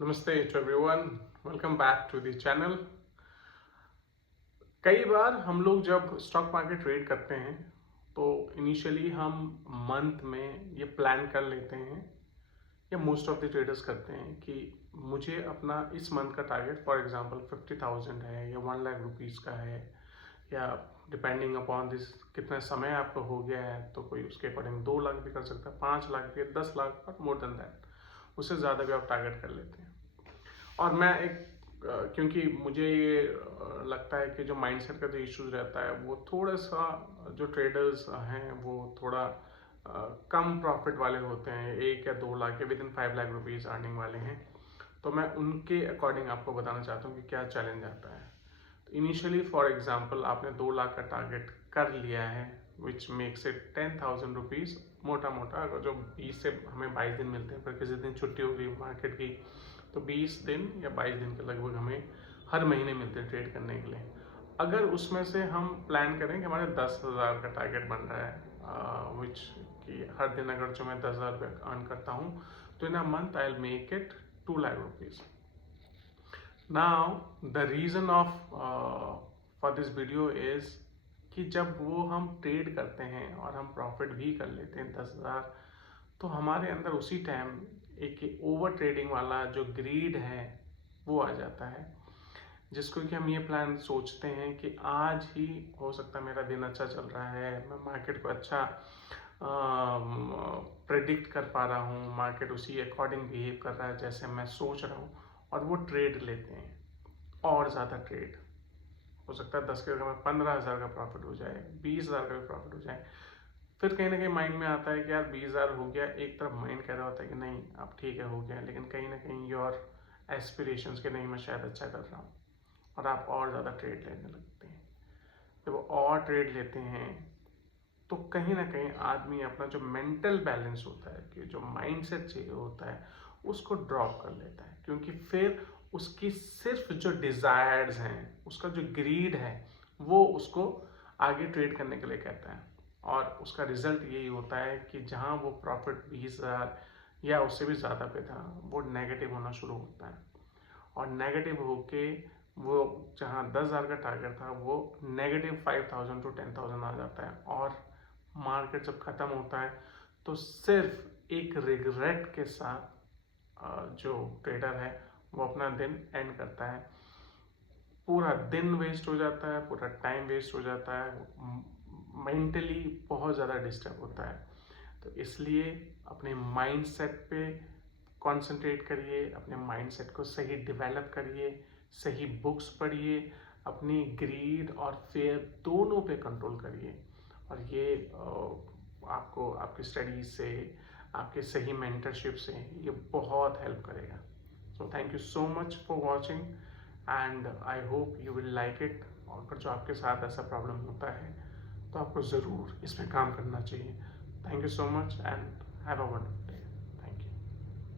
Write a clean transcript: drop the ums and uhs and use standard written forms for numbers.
नमस्ते to everyone, welcome back to the channel. कई बार हम लोग जब स्टॉक मार्केट ट्रेड करते हैं तो इनिशियली हम मंथ में ये प्लान कर लेते हैं या मोस्ट ऑफ द ट्रेडर्स करते हैं कि मुझे अपना इस मंथ का टारगेट फॉर एग्जांपल 50,000 है या 1 लाख रुपीज़ का है, या डिपेंडिंग अपॉन दिस कितना समय आपका हो गया है तो कोई उसके अकॉर्डिंग 2 लाख भी कर सकता है, 5 लाख भी, 10 लाख और मोर देन दैट, उससे ज़्यादा भी आप टारगेट कर लेते हैं। और मैं क्योंकि मुझे ये लगता है कि जो माइंडसेट का जो इश्यूज रहता है वो थोड़ा सा, जो ट्रेडर्स हैं वो थोड़ा कम प्रॉफिट वाले होते हैं, 1 या 2 लाख या with in 5 lakh rupees earning वाले हैं। तो मैं उनके अकॉर्डिंग आपको बताना चाहता हूँ कि क्या चैलेंज आता है। तो इनिशियली फॉर एग्जांपल आपने 2 लाख का टारगेट कर लिया है, विच मेक्स इट 10,000 रुपीज़। मोटा मोटा अगर जो 20 से हमें 22 दिन मिलते हैं, पर किसी दिन छुट्टी होगी मार्केट की तो 20 दिन या 22 दिन के लगभग हमें हर महीने मिलते हैं ट्रेड करने के लिए। अगर उसमें से हम प्लान करें कि हमारे 10,000 का टारगेट बन रहा है, विच कि हर दिन अगर जो मैं 10,000 रुपये अर्न करता हूँ तो in a month I will make it 2 lakh rupees. Now the reason of for this video is कि जब वो हम ट्रेड करते हैं और हम प्रॉफिट भी कर लेते हैं 10,000, तो हमारे अंदर उसी टाइम एक ओवर ट्रेडिंग वाला जो ग्रीड है वो आ जाता है, जिसको कि हम ये प्लान सोचते हैं कि आज ही हो सकता है मेरा दिन अच्छा चल रहा है, मैं मार्केट को अच्छा प्रेडिक्ट कर पा रहा हूँ, मार्केट उसी अकॉर्डिंग बिहेव कर रहा है जैसे मैं सोच रहा हूँ, और वो ट्रेड लेते हैं और ज़्यादा ट्रेड। हो सकता है 10 के जगह में 15,000 का प्रॉफिट हो जाए, 20,000 का भी प्रॉफिट हो जाए। फिर कहीं ना कहीं माइंड में आता है कि यार 20,000 हो गया, एक तरफ माइंड कह रहा होता है कि नहीं अब ठीक है हो गया, लेकिन कहीं ना कहीं योर एस्पिरेशंस के नहीं मैं शायद अच्छा कर रहा हूँ, और आप और ज़्यादा ट्रेड लेने लगते हैं। जब वो और ट्रेड लेते हैं तो कहीं ना कहीं आदमी अपना जो मेंटल बैलेंस होता है, कि जो माइंड सेट चाहिए होता है, उसको ड्रॉप कर लेता है, क्योंकि फिर उसकी सिर्फ जो डिजायर्स हैं, उसका जो ग्रीड है वो उसको आगे ट्रेड करने के लिए कहता है, और उसका रिजल्ट यही होता है कि जहाँ वो प्रॉफिट 20,000 या उससे भी ज़्यादा पे था वो नेगेटिव होना शुरू होता है, और नेगेटिव होके वो जहाँ 10,000 का टारगेट था वो -5,000 to 10,000 आ जाता है। और मार्केट जब ख़त्म होता है तो सिर्फ एक रिग्रेट के साथ जो ट्रेडर है वो अपना दिन एंड करता है। पूरा दिन वेस्ट हो जाता है, पूरा टाइम वेस्ट हो जाता है, मेंटली बहुत ज़्यादा डिस्टर्ब होता है। तो इसलिए अपने माइंड सेट पे कंसंट्रेट करिए, अपने माइंड सेट को सही डेवलप करिए, सही बुक्स पढ़िए, अपनी ग्रीड और फेयर दोनों पे कंट्रोल करिए, और ये आपको आपकी स्टडीज से, आपके सही मेंटरशिप से ये बहुत हेल्प करेगा। So thank you so much for watching and I hope you will like it. और अगर जो आपके साथ ऐसा प्रॉब्लम होता है तो आपको ज़रूर इस पर काम करना चाहिए। Thank you so much and have a wonderful day.